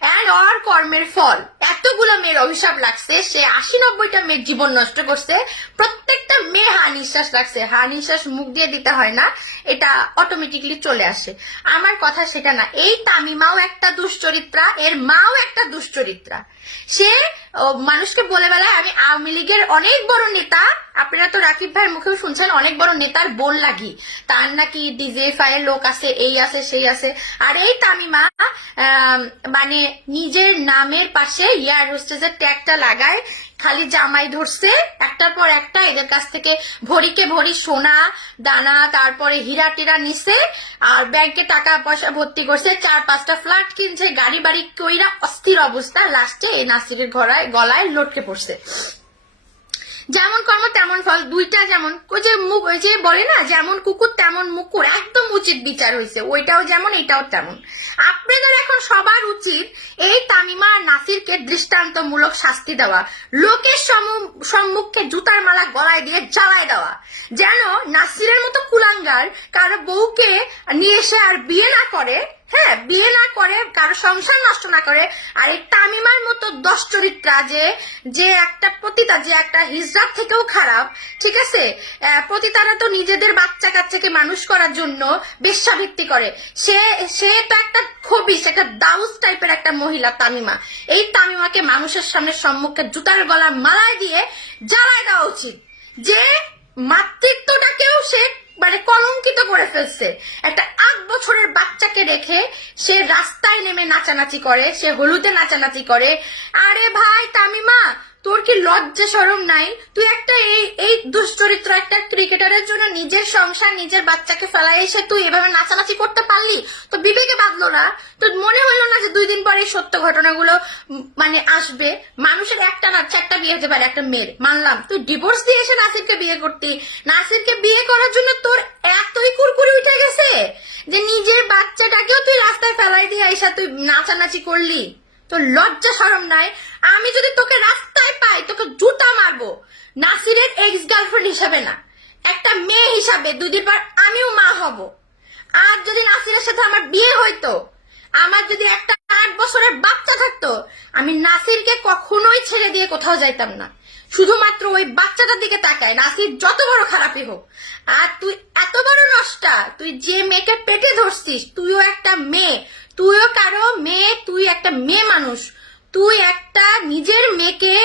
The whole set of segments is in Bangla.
অ্যান্ড অর কর্মের ফল। এতগুলো মেয়ের অভিশাপ লাগছে, সে আশি নব্বইটা মেয়ের জীবন নষ্ট করছে। প্রত্যেকটা মেয়ে হা নিঃশ্বাস লাগছে। হা নিঃশ্বাস মুখ দিয়ে দিতে হয় না, এটা অটোমেটিকলি চলে আসে। আমার কথা সেটা না, এই তামিমাও একটা দুশ্চরিত্রা, এর মাও একটা দুশ্চরিত্রা। সে মানুষকে বলে বেলায় আমি আওয়ামী লীগের অনেক বড় নেতা। আপনারা তো রাকিব ভাইয়ের মুখেও শুনছেন, অনেক বড় নেতার বোন লাগি। তার নাকি ডিজেফাই এর লোক আছে, এই আছে, সেই আছে। আর এই তামিমা মানে নিজের নামের পাশে ইয়ার হোস্টেজের ট্যাগটা লাগায় খালি জামাই ধরছে, একটার পর একটা এদের কাছ থেকে ভরিকে ভরি সোনা, দানা, তারপরে হীরা টিরা নিছে, আর ব্যাংকে টাকা পয়সা ভর্তি করছে, চার পাঁচটা ফ্ল্যাট কিনছে, গাড়ি বাড়ি কইরা অস্থির অবস্থা, লাস্টে এই নাসিরের ঘরায়, গলায় লটকে পড়ছে। যেমন কর্ম, তেমন ফল। দুইটা যেমন, ওই যে মুখ, ওই যে বলে না, যেমন কুকুর, তেমন মুকুর, একদম উচিত বিচার হয়েছে ওইটাও যেমন, এটাও তেমন। আপনাদের এখন সবার উচিত এই তামিমা আর নাসিরকে দৃষ্টান্তমূলক শাস্তি দেওয়া, লোকের সম্মু- সম্মুখে জুতার মালা গলায় দিয়ে জ্বালায় দেওয়া, যেন নাসিরের মতো কুলাঙ্গার কারও বউকে নিয়ে এসে আর বিয়ে না করে হ্যাঁ বিয়ে না করে, কারও সংসার নষ্ট না করে, আর এই তামিমার মতো দশ চরিত্রা যে যে একটা পতিতা, যে একটা হিজড়ার থেকেও খারাপ, ঠিক আছে? পতিতারা তো নিজেদের বাচ্চা কাচ্চাকে মানুষ করার জন্য বেশ্যাভিত্তি করে। সে সে তো একটা খবিস একটা দাউস টাইপের একটা মহিলা তামিমা। এই তামিমাকে মানুষের সামনে সম্মুখে জুতার গলার মালায় দিয়ে জ্বালায় দেওয়া উচিত। যে মাতৃত্বটাকেও সে মানে কলঙ্কিত করে ফেলছে। একটা আট বছরের বাচ্চাকে রেখে সে রাস্তায় নেমে নাচানাচি করে, সে হলুদে নাচানাচি করে। আরে ভাই, তামিমা তোর কি লজ্জা সরম নাই? তুই একটা এই এই দুশ্চরিত্র একটা ক্রিকেটারের জন্য নিজের সংসার, নিজের বাচ্চাকে ফেলাই এসে তুই এভাবে নাচানাচি করতে পারলি? তো বিবেকে বাঁধলো না। তো মনে হলো না যে দুই দিন পরে এই সত্য ঘটনাগুলো মানে আসবে। মানুষের একটা না চারটা বিয়ে হতে পারে, একটা মেয়ের। মানলাম। তুই ডিভোর্স দিয়ে এসে নাসিরকে বিয়ে করতি। নাসিরকে বিয়ে করার জন্য তোর এতই কুরকুরি উঠে গেছে যে নিজের বাচ্চাটাকেও তুই রাস্তায় ফেলাই দিয়ে এসে তুই নাচানাচি করলি। তোর লজ্জা সরম নাই। আমি যদি তোকে রাস্তায় পাই, তোকে জুতা মারবো। নাসিরের এক্স গার্লফ্রেন্ড হিসাবে না, একটা মেয়ে হিসাবে দুদিন পর আমিও মা হব। আর যদি নাসিরের সাথে আমার বিয়ে হইতো, আমার যদি একটা আট বছরের বাচ্চা থাকতো, আমি নাসিরকে কখনোই ছেড়ে দিয়ে কোথাও যাইতাম না। শুধুমাত্র ওই বাচ্চাটার দিকে তাকায়, নাসির যত বড় খারাপই হোক। আর তুই এত বড় নষ্টা, তুই যে মেয়েকে পেটে ধরছিস, তুইও একটা মেয়ে, তুইও কারও মেয়ে, তুই একটা মেয়ে মানুষ। তুই একটা নিজের মেয়েকে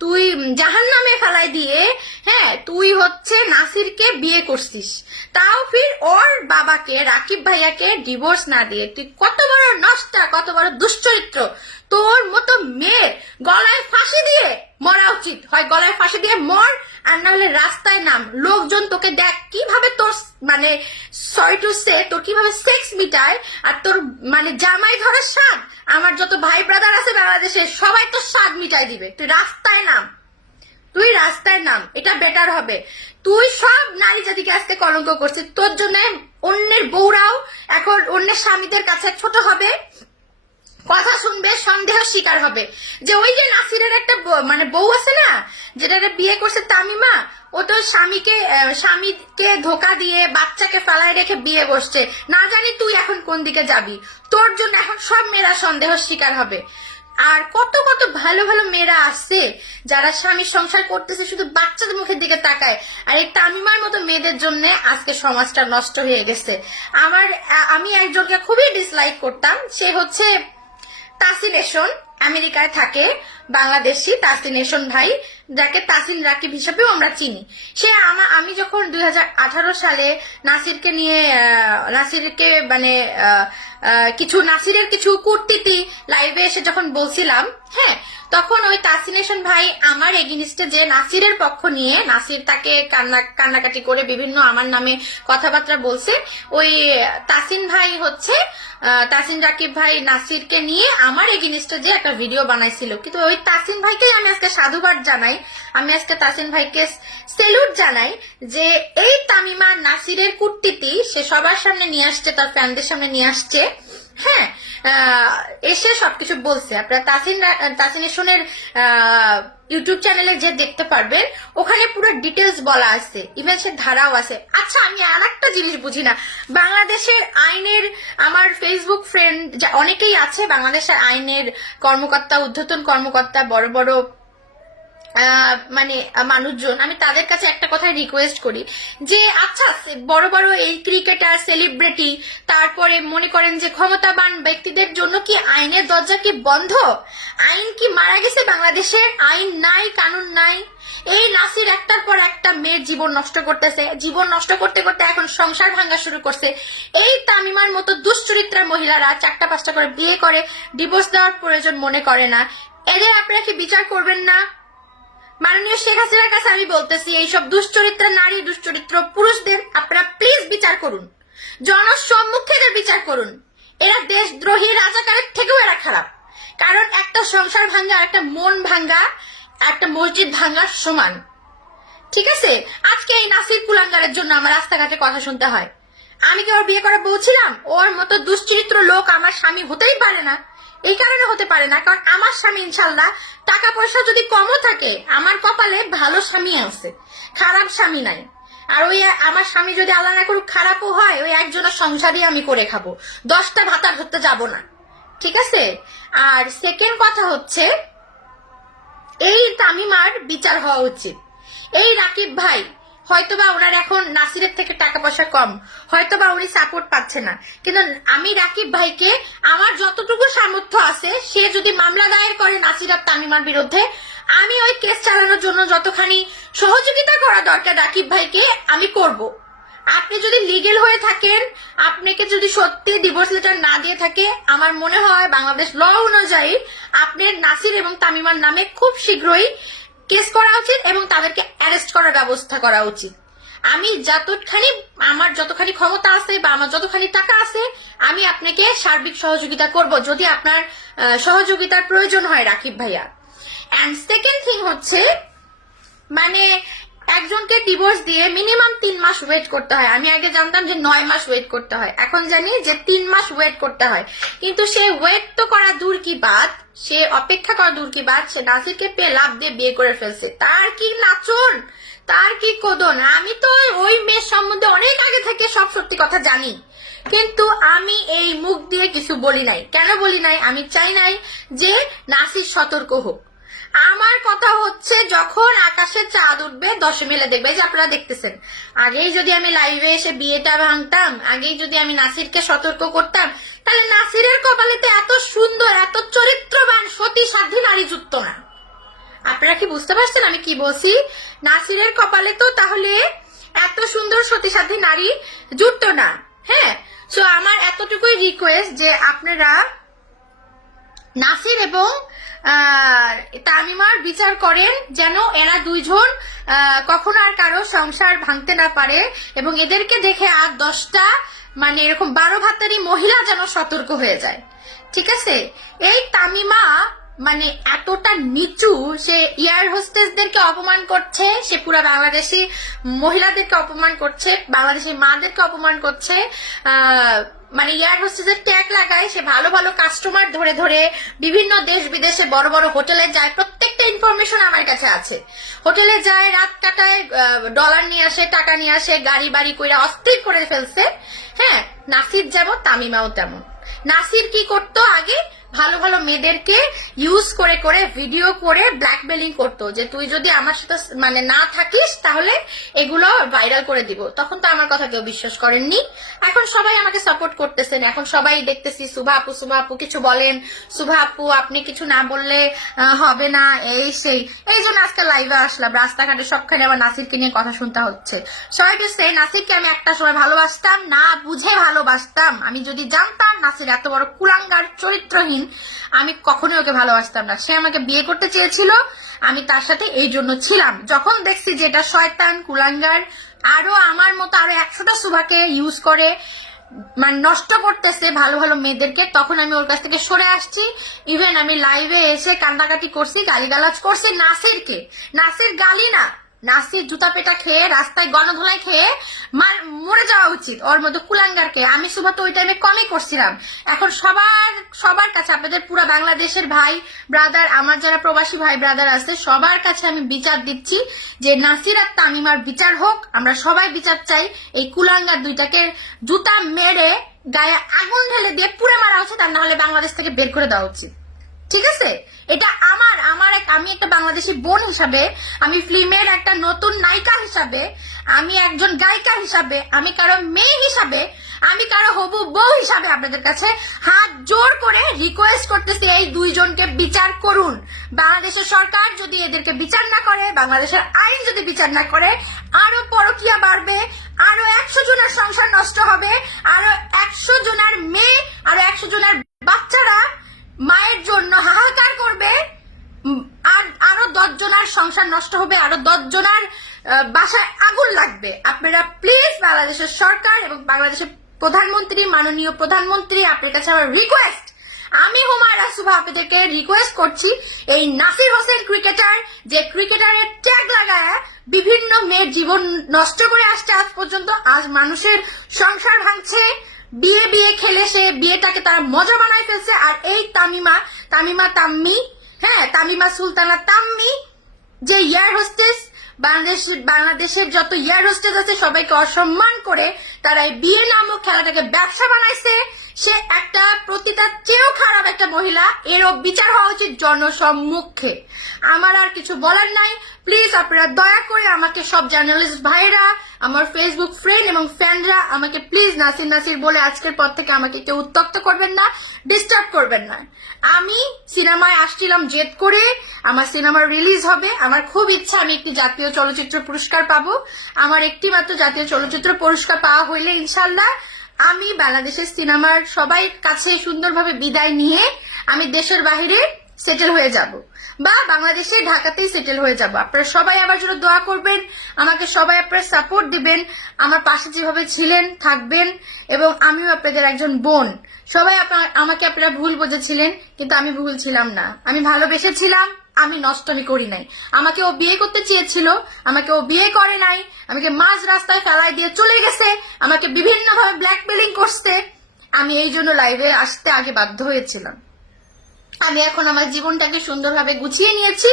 তুই জাহান নামে ফেলাই দিয়ে হ্যাঁ তুই হচ্ছে নাসিরকে বিয়ে করছিস। তাও ফির ওর বাবাকে, রাকিব ভাইয়াকে ডিভোর্স না দিয়ে। তুই কত বড় নষ্টা, কত বড় দুশ্চরিত্র। তোর মতো মেয়ে গলায় ফাঁসি দিয়ে মরা উচিত। হয় গলায় ফাঁসি দিয়ে মর, আর না হলে রাস্তায় নাম। লোকজন তোকে দেখ কীভাবে তোর মানে সরি টু সে তোর কীভাবে সেক্স মিটায়, আর তোর মানে জামাই ধরে স্বাদ। আমার যত ভাই ব্রাদার আছে বাংলাদেশে, সবাই তোর স্বাদ মিটাই দিবে। তুই রাস্তায় নাম। তুই রাস্তায় নাম। এটা বেটার হবে। তুই সব নারী জাতিকে আজকে কলঙ্ক করছিস। তোর জন্য অন্যের বউরাও, এখন অন্যের স্বামীদের কাছে ছোট হবে। কথা শুনবে, সন্দেহ শিকার হবে। যে ওই যে নাসিরের একটা মানে বউ আছে না, যেটা বিয়ে করছে তামিমা, ও তো স্বামীকে স্বামীকে ধোকা দিয়ে বাচ্চাকে ফেলায় রেখে বিয়ে বসছে। না জানি তুই এখন কোন দিকে যাবি। তোর জন্য এখন সব মেয়েরা সন্দেহ শিকার হবে। আর কত কত ভালো ভালো মেয়েরা আছে, যারা স্বামীর সংসার করতেছে, শুধু বাচ্চাদের মুখের দিকে তাকায়। আর এই তামিমার মতো মেয়েদের জন্য আজকে সমাজটা নষ্ট হয়ে গেছে। আমার আমি একজনকে খুবই ডিসলাইক করতাম, সে হচ্ছে তাসিনেশন আমেরিকায় থাকে। বাংলাদেশি তাসিনেশন ভাই, যাকে তাসিন রাকিব হিসাবেও আমরা চিনি। সে আমা, আমি যখন দু হাজার আঠারো সালে নাসিরকে নিয়ে নাসিরকে মানে কিছু, নাসিরের কিছু কূটনীতি লাইভে এসে যখন বলছিলাম হ্যাঁ তখন ওই তাসিনেশন ভাই আমার এগেনিস্টে যে নাসিরের পক্ষ নিয়ে, নাসির তাকে কান্না, কান্নাকাটি করে বিভিন্ন আমার নামে কথাবার্তা বলছে, ওই তাসিন ভাই হচ্ছে তাসিন রাকিব ভাই নাসিরকে নিয়ে আমার এগেনিস্টে যে একটা ভিডিও বানাইছিল। কিন্তু ওই তাসিন ভাইকেই আমি আজকে সাধুবাদ জানাই। আমি আজকে তাসিন ভাইকে সেলুট জানাই যে এই তামিমা নাসিরের কুর্তিটি সে সবার সামনে নিয়ে আসছে, তার ফ্যানদের সামনে নিয়ে আসছে। হ্যাঁ এসে সবকিছু বলছে। আপনারা তাসিন তাসিন ইসনের ইউটিউব চ্যানেলে যে দেখতে পারবেন, ওখানে পুরো ডিটেলস বলা আছে। ইভেন সে ধারাও আছে। আচ্ছা আমি আর একটা জিনিস বুঝি না। বাংলাদেশের আইনের, আমার ফেসবুক ফ্রেন্ড অনেকেই আছে, বাংলাদেশের আইনের কর্মকর্তা উদ্ধতন কর্মকর্তা, বড় বড় মানে মানুষজন। আমি তাদের কাছে একটা কথা রিকোয়েস্ট করি যে আচ্ছা বড় বড় এই ক্রিকেটার সেলিব্রিটি তারপরে মনে করেন যে ক্ষমতাবান ব্যক্তিদের জন্য কি আইনের দরজা কি বন্ধ? আইন কি মারা গেছে বাংলাদেশের? আইন নাই, কানুন নাই। এই নাসির একটার পর একটা মেয়ের জীবন নষ্ট করতেছে। জীবন নষ্ট করতে করতে এখন সংসার ভাঙা শুরু করছে। এই তামিমার মতো দুশ্চরিত্রা মহিলারা চারটা পাঁচটা করে বিয়ে করে ডিভোর্স দেওয়ার প্রয়োজন মনে করে না। এদের আপনারা কি বিচার করবেন না? মাননীয় শেখ হাসিনার কাছে আমি বলতেছি, এইসব দুশ্চরিত্র, নারী দুশ্চরিত্র, পুরুষদের আপনারা প্লিজ বিচার করুন। জনসম্মুখে এদের বিচার করুন। এরা দেশদ্রোহী, রাজাকারের থেকেও এরা খারাপ। কারণ একটা সংসার ভাঙ্গা আর একটা মন ভাঙ্গা, একটা মসজিদ ভাঙ্গার সমান। ঠিক আছে? আজকে এই নাসির কুলাঙ্গারের জন্য আমার রাস্তাঘাটে কথা শুনতে হয়। আমি কি ওর বিয়ে করে বলছিলাম? ওর মতো দুশ্চরিত্র লোক আমার স্বামী হতেই পারে না। এই কারণে হতে পারে না, কারণ আমার স্বামী ইনশাল্লাহ টাকা পয়সা যদি কমও থাকে, আমার কপালে ভালো স্বামী আছে, খারাপ স্বামী নাই। আর ওই আমার স্বামী যদি আল্লাহ না করুক, খারাপও হয়, ওই একজনের সংসারই আমি করে খাব। দশটা ভাতা ধরতে যাব না। ঠিক আছে? আর সেকেন্ড কথা হচ্ছে, এই তামিমার বিচার হওয়া উচিত। এই রাকিব ভাই হয়তোবা ওনার এখন নাসিরের থেকে টাকা পয়সা কম, হয়তোবা উনি সাপোর্ট পাচ্ছে না। কিন্তু আমি রাকিব ভাইকে আমার যতটুকু সামর্থ্য আছে, সে যদি মামলা দায়ের করে নাসির আর তামিমার বিরুদ্ধে, আমি ওই কেস চালানোর জন্য যতখানি সহযোগিতা করা দরকার রাকিব ভাইকে, আমি করব। আপনি যদি লিগেল হয়ে থাকেন, আপনাকে যদি সত্যি ডিভোর্স লেটার না দিয়ে থাকে, আমার মনে হয় বাংলাদেশ ল অনুযায়ী আপনার নাসির এবং তামিমার নামে খুব শীঘ্রই কেস করা উচিত এবং তাদেরকে অ্যারেস্ট করার ব্যবস্থা করা উচিত। আমি যতখানি, আমার যতখানি ক্ষমতা আছে বা আমার যতখানি টাকা আছে, আমি আপনাকে সার্বিক সহযোগিতা করব যদি আপনার সহযোগিতার প্রয়োজন হয় রাকিব ভাইয়া। অ্যান্ড সেকেন্ড থিং হচ্ছে মানে একজনকে ডিভোর্স দিয়ে মিনিমাম তিন মাস ওয়েট করতে হয়। আমি আগে জানতাম যে নয় মাস ওয়েট করতে হয়। এখন জানি যে তিন মাস ওয়েট করতে হয়। কিন্তু সে ওয়েট তো করা দূর কি বাদ সে অপেক্ষা করা দূর কি বাদ সে নাসিরকে পেয়ে লাভ দিয়ে বিয়ে করে ফেলছে। তার কি নাচন? তার কি কোদন? আমি তো ওই মেয়ের সম্বন্ধে অনেক আগে থেকে সব সত্যি কথা জানি। কিন্তু আমি এই মুখ দিয়ে কিছু বলি নাই। কেন বলি নাই? আমি চাই নাই যে নাসির সতর্ক হোক। আমার কথা হচ্ছে যখন আকাশে চাঁদ উঠবে দশে মেলে দেখবে। যে আপনারা দেখতেছেন। আগেই যদি আমি লাইভে এসে বিয়েটা ভাঙতাম, আগেই যদি আমি নাসিরকে সতর্ক করতাম, তাহলে নাসিরের কপালেতে এত সুন্দর, এত চরিত্রবান সতী সাধ্যী নারী যুক্ত না। আপনারা কি বুঝতে পারছেন আমি কি বলছি? নাসিরের কপালে তো তাহলে এত সুন্দর সতী সাধ্যী নারী জুটতো না। হ্যাঁ? সো আমার এতটুকুই রিকোয়েস্ট যে আপনারা নাসির এবং তামিমার বিচার করেন যেন এরা দুইজন কখনো আর কারও সংসার ভাঙতে না পারে এবং এদেরকে দেখে আর দশটা মানে এরকম বারো ভাতারি মহিলা যেন সতর্ক হয়ে যায়। ঠিক আছে? এই তামিমা মানে এতটা নিচু সে এয়ার হোস্টেসদেরকে অপমান করছে সে পুরা বাংলাদেশি মহিলাদেরকে অপমান করছে বাংলাদেশি মাদেরকে অপমান করছে আহ, মানে এয়ার হোস্টেসের ট্যাগ লাগায়, সে ভালো ভালো কাস্টমার ধরে ধরে বিভিন্ন দেশ বিদেশে বড় বড় হোটেলে যায়। প্রত্যেকটা ইনফরমেশন আমার কাছে আছে। হোটেলে যায়, রাত কাটায় ডলার নিয়ে আসে, টাকা নিয়ে আসে, গাড়ি বাড়ি কইরা অস্থির করে ফেলছে। হ্যাঁ নাসির যেমন, তামিমাও তেমন। নাসির কি করতো আগে? ভালো ভালো মেয়েদেরকে ইউজ করে করে ভিডিও করে ব্ল্যাকমেলিং করতো যে, তুই যদি আমার সাথে মানে না থাকিস, তাহলে এগুলো ভাইরাল করে দিব। তখন তো আমার কথা কেউ বিশ্বাস করেননি। এখন সবাই আমাকে সাপোর্ট করতেছেন। এখন সবাই দেখতেছি, সুভা আপু সুভা আপু, কিছু বলেন। সুভা আপু, আপনি কিছু না বললে হবে না। এই সেই। এই জন্য আজকে লাইভে আসলাম। রাস্তাঘাটে সবখানে আমার নাসিরকে নিয়ে কথা শুনতে হচ্ছে। সবাই সবাইকে সেই নাসিরকে আমি একটা সময় ভালোবাসতাম, না বুঝে ভালোবাসতাম। আমি যদি জানতাম, নাসির এত বড় কুলাঙ্গার, চরিত্রহীন আমি কখনোই ওকে ভালোবাসতাম না। সে আমাকে বিয়ে করতে চেয়েছিল, আমি তার সাথে এই জন্য ছিলাম। যখন দেখছি যে এটা শয়তান, কুলাঙ্গার, আরও আমার মতো আরও একশোটা সুভাকে ইউজ করে মানে নষ্ট করতেছে ভালো ভালো মেয়েদেরকে, তখন আমি ওর কাছ থেকে সরে আসছি। ইভেন আমি লাইভে এসে কান্দাকাটি করছি, গালিগালাজ করছি নাসিরকে। নাসির গালি না নাসির জুতা পেটা খেয়ে, রাস্তায় গণধোলাই খেয়ে মার, মরে যাওয়া উচিত। ওর মতো কুলাঙ্গারকে। আমি শুভ, তো ওই টাইমে কমই করছিলাম। এখন সবার সবার কাছে আপনাদের পুরো বাংলাদেশের ভাই ব্রাদার আমার যারা প্রবাসী ভাই ব্রাদার আছে, সবার কাছে আমি বিচার দিচ্ছি যে নাসির আর তামিমার বিচার হোক, আমরা সবাই বিচার চাই এই কুলাঙ্গার দুইটাকে জুতা মেরে গায়ে আগুন ঢেলে দিয়ে পুড়ে মারা উচিত, আর নাহলে বাংলাদেশ থেকে বের করে দেওয়া উচিত। ঠিক আছে? এটা আমার আমার আমি একটা বাংলাদেশি বোন হিসাবে, আমি ফিল্মের একটা নতুন নায়িকা হিসাবে, আমি একজন গায়িকা হিসাবে, আমি কারও মেয়ে হিসাবে, আমি কারও হবু বউ হিসাবে আপনাদের কাছে হাত জোর করে রিকোয়েস্ট করতেছি এই দুইজনকে বিচার করুন। বাংলাদেশের সরকার যদি এদেরকে বিচার না করে, বাংলাদেশের আইন যদি বিচার না করে, আরও পরকিয়া বাড়বে, আরও একশো জনের সংসার নষ্ট হবে, আরও একশো জনের মেয়ে, আরও একশো জনের বাচ্চারা মায়ের জন্য হাহাকার করবে, আর আরও দশ জনার সংসার নষ্ট হবে, আরও দশ জনার বাসায় আগুন লাগবে। আপনারা প্লিজ বাংলাদেশের সরকার এবং বাংলাদেশের প্রধানমন্ত্রী, মাননীয় প্রধানমন্ত্রী, আপনার কাছে আমার রিকোয়েস্ট আমি হুমায়রা সুভা আপনাদেরকে রিকোয়েস্ট করছি, এই নাসির হোসেন ক্রিকেটার যে ক্রিকেটারের ট্যাগ লাগায় বিভিন্ন মেয়ের জীবন নষ্ট করে আসছে, আজ পর্যন্ত আজ মানুষের সংসার ভাঙছে বিয়ে বিয়ে খেলে সে বিয়েটাকে তারা মজা বানাই ফেলছে, আর এই তামিমা তামিমা তাম্মি হ্যাঁ তামিমা সুলতানা তাম্মি, যে ইয়ার হোস্টেস, বাংলাদেশ, বাংলাদেশের যত ইয়ার হোস্টেস আছে সবাইকে অসম্মান করে তারা এই বিয়ে নামক খেলাটাকে ব্যবসা বানাইছে। সে একটা প্রতিটার চেয়েও খারাপ একটা মহিলা, এরও বিচার হওয়া উচিত জনসম্মুখে। আমার আর কিছু বলার নাই। প্লিজ আপনারা দয়া করে আমাকে সব জার্নালিস্ট ভাইরা আমার ফেসবুক ফ্রেন্ড এবং ফ্যানরা আমাকে প্লিজ নাসির নাসির বলে আজকের পর থেকে আমাকে কেউ উত্তক্ত করবেন না ডিস্টার্ব করবেন না। আমি সিনেমায় আসছিলাম জেদ করে, আমার সিনেমা রিলিজ হবে। আমার খুব ইচ্ছা আমি একটি জাতীয় চলচ্চিত্র পুরস্কার পাবো। আমার একটি মাত্র জাতীয় চলচ্চিত্র পুরস্কার পাওয়া হইলে ইনশাল্লাহ আমি বাংলাদেশের সিনেমার সবাই কাছে সুন্দরভাবে বিদায় নিয়ে আমি দেশের বাইরে সেটেল হয়ে যাব। বা বাংলাদেশে ঢাকাতেই সেটেল হয়ে যাব। আপনারা সবাই আমার জন্য দোয়া করবেন, আমাকে সবাই আপনারা সাপোর্ট দিবেন, আমার পাশে যেভাবে ছিলেন, থাকবেন, এবং আমিও আপনাদের একজন বোন। সবাই আমাকে আপনারা ভুল বুঝেছিলেন, কিন্তু আমি ভুল ছিলাম না। আমি ভালোবেসেছিলাম, আমি নষ্ট আমি করি নাই। আমাকে ও বিয়ে করতে চেয়েছিল, আমাকে ও বিয়ে করে নাই, আমাকে মাঝ রাস্তায় ফেলাই দিয়ে চলে গেছে, আমাকে বিভিন্নভাবে ব্ল্যাকমেলিং করছে। আমি এই জন্য লাইভে আসতে আগে বাধ্য হয়েছিলাম। আমি এখন আমার জীবনটাকে সুন্দরভাবে গুছিয়ে নিয়েছি।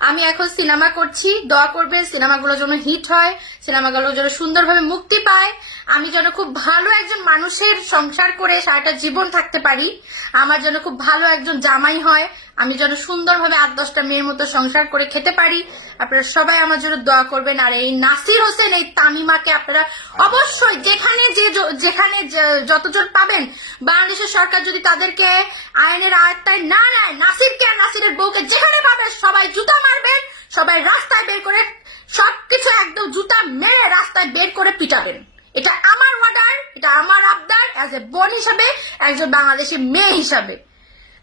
আমি এখন সিনেমা করছি। দোয়া করবে সিনেমাগুলো যেন হিট হয়, সিনেমাগুলো যেন সুন্দরভাবে মুক্তি পায়। আমি যেন খুব ভালো একজন মানুষের সংসার করে সারাটা জীবন থাকতে পারি। আমার যেন খুব ভালো একজন জামাই হয়। আমি যেন সুন্দরভাবে আট দশটা মেয়ের মতো সংসার করে খেতে পারি। আপনারা সবাই আমার জন্য দোয়া করবেন। আর এই নাসির হোসেন, এই তামিমাকে আপনারা অবশ্যই যেখানে যে যেখানে যতজন পাবেন, বাংলাদেশের সরকার যদি তাদেরকে আইনের আয়ত্তায় না নেয়, নাসিরকে আর নাসিরের বউকে যেখানে পাবেন, সবাই জুতা মারবেন, সবাই রাস্তায় বের করে সবকিছু একদম জুতা মেরে রাস্তায় বের করে পিটাবেন। এটা আমার অর্ডার এটা আমার আবদার অ্যাজ এ বোন হিসাবে, একজন বাংলাদেশি মেয়ে হিসাবে।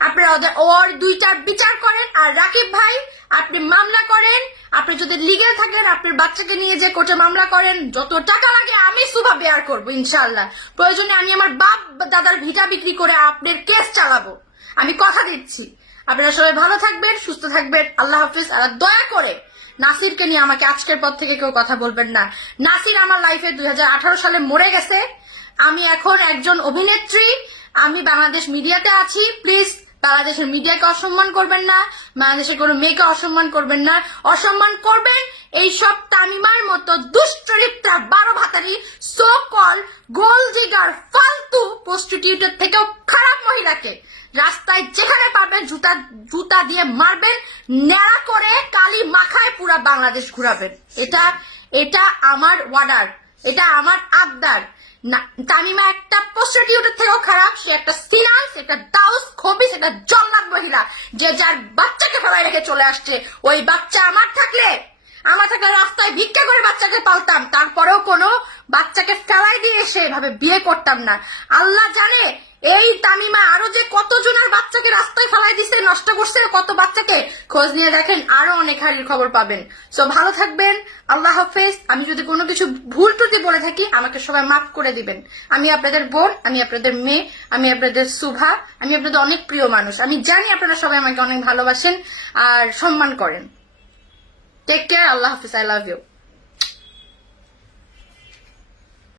আপনারা ওদের ওর দুইটার বিচার করেন আর রাকিব ভাই, আপনি মামলা করেন। আপনি যদি লিগেল থাকেন আপনার বাচ্চাকে নিয়ে যে কোর্টে মামলা করেন, যত টাকা লাগে আমি সুভা বেয়ার করব ইনশাল্লাহ প্রয়োজনে আমি আমার বাপ দাদার ভিটা বিক্রি করে আপনার কেস চালাবো। আমি কথা দিচ্ছি। আপনারা সবাই ভালো থাকবেন, সুস্থ থাকবেন। আল্লাহ হাফিজ, আর দয়া করে নাসিরকে নিয়ে আমাকে আজকের পর থেকে কেউ কথা বলবেন না। নাসির আমার লাইফে দুই হাজার আঠারো সালে মরে গেছে। আমি এখন একজন অভিনেত্রী। আমি বাংলাদেশ মিডিয়াতে আছি। প্লিজ বাংলাদেশের মিডিয়াকে অসম্মান করবেন না, বাংলাদেশের কোনো মেয়েকে অসম্মান করবেন না। অসম্মান করবেন এই সব তামিমার মতো দুষ্টরিপ্তা বারো ভাতারি সো কল গোল জিগার ফালতু প্রস্টিটিউটের থেকেও খারাপ মহিলাকে রাস্তায় যেখানে পাবেন জুতা জুতা দিয়ে মারবেন, ন্যাড়া করে কালি মাখায় পুরা বাংলাদেশ ঘুরাবেন। এটা এটা আমার ওয়ার্ডার এটা আমার আবদার। না তামিমা একটা প্রস্টিটিউটের থেকেও খারাপ, সে একটা সিনাস একটা দাউস খবিস একটা জল্লাদ মহিলা, যে যার বাচ্চাকে ফেলায় রেখে চলে আসছে। ওই বাচ্চা আমার থাকলে আমার থাকলে রাস্তায় ভিক্ষা করে বাচ্চাকে পালতাম। তারপরেও কোনো বাচ্চাকে ফেলাই দিয়ে এসে এভাবে বিয়ে করতাম না। আল্লাহ জানে, এই তামিমা আরও যে কতজনের বাচ্চাকে রাস্তায় ফেলাই দিছে, নষ্ট করছে, কত বাচ্চাকে? খোঁজ নিয়ে দেখেন আরও অনেক হারির খবর পাবেন। সো ভালো থাকবেন, আল্লাহ হাফেজ। আমি যদি কোনো কিছু ভুল ত্রুটি বলে থাকি, আমাকে সবাই মাফ করে দিবেন। আমি আপনাদের বোন, আমি আপনাদের মেয়ে, আমি আপনাদের সুভা, আমি আপনাদের অনেক প্রিয় মানুষ। আমি জানি আপনারা সবাই আমাকে অনেক ভালোবাসেন আর সম্মান করেন। টেক কেয়ার আল্লাহ হাফিজ আই লাভ ইউ